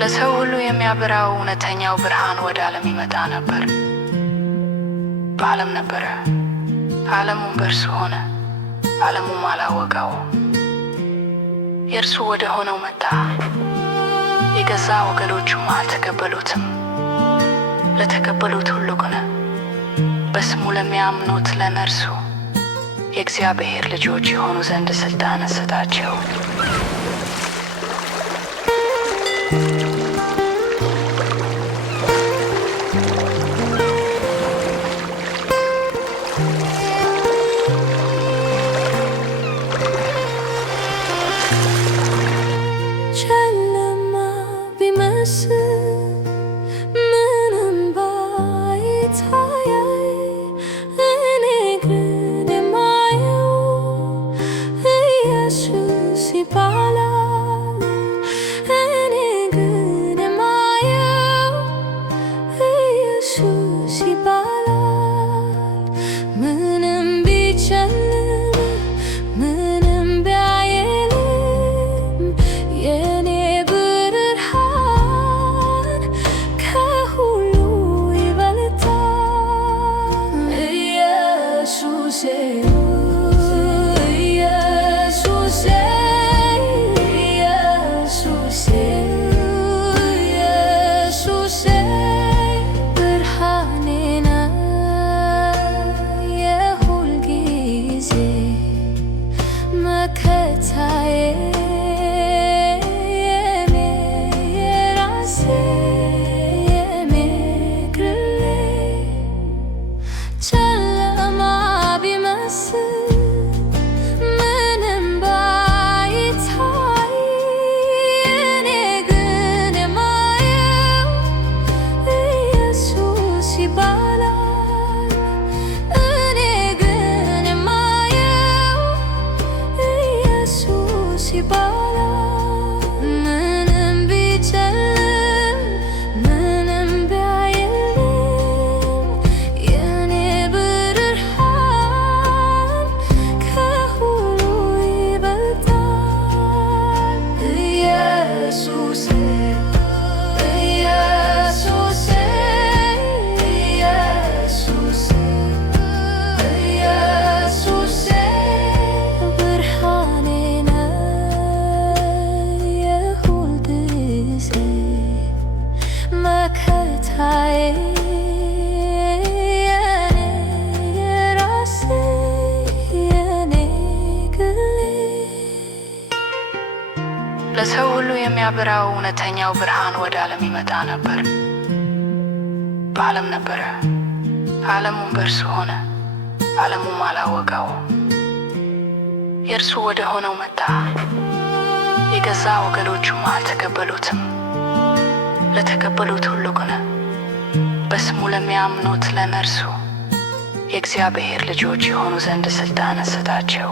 ለሰው ሁሉ የሚያበራው እውነተኛው ብርሃን ወደ ዓለም ይመጣ ነበር። በዓለም ነበረ፣ ዓለሙም በእርሱ ሆነ፣ ዓለሙም አላወቀውም። የእርሱ ወደ ሆነው መጣ፣ የገዛ ወገኖቹም አልተቀበሉትም። ለተቀበሉት ሁሉ ግን በስሙ ለሚያምኑት ለነርሱ የእግዚአብሔር ልጆች የሆኑ ዘንድ ሥልጣን ሰጣቸው። ጨለማ ቢመስል ምንም ባይታየኝ እኔ ግን የማየው ኢየሱስ ይባላል። እኔ ግን የማየው ኢየሱስ ይባላል። ምንም ቢጨልም ምንም ቢያየልም የኔ ብርሃን ከሁሉ ይበልጣል። ኢየሱሴ ኢየሱሴ ኢየሱሴ ኢየሱሴ ብርሃኔ ነው የሁል ጊዜ መከታዬ የኔ የራሴ የኔ ግሌ። ጨለማ ቢመስል ምንም ባይታይ እኔ ግን የማየው ኢየሱስ ይባላል። እኔ ግን የማየው ኢየሱስ ይባላል። ምንም ቢጨልም ምንም ቢያየልም የኔ ብርሃን ከሁሉ ይበልጣል። ኢየሱሴ ኢየሱሴ ኢየሱሴ ኢየሱሴ ብርሃኔ ነው የሁል ጊዜ መከታዬ የኔ የራሴ የኔ ግሌ። ለሰው ሁሉ የሚያበራው እውነተኛው ብርሃን ወደ ዓለም ይመጣ ነበር። በዓለም ነበረ፣ ዓለሙም በእርሱ ሆነ፣ ዓለሙም አላወቀውም። የእርሱ ወደ ሆነው መጣ፣ የገዛ ወገኖቹም አልተቀበሉትም። ለተቀበሉት ሁሉ ግን በስሙ ለሚያምኑት ለነርሱ የእግዚአብሔር ልጆች የሆኑ ዘንድ ሥልጣን ሰጣቸው።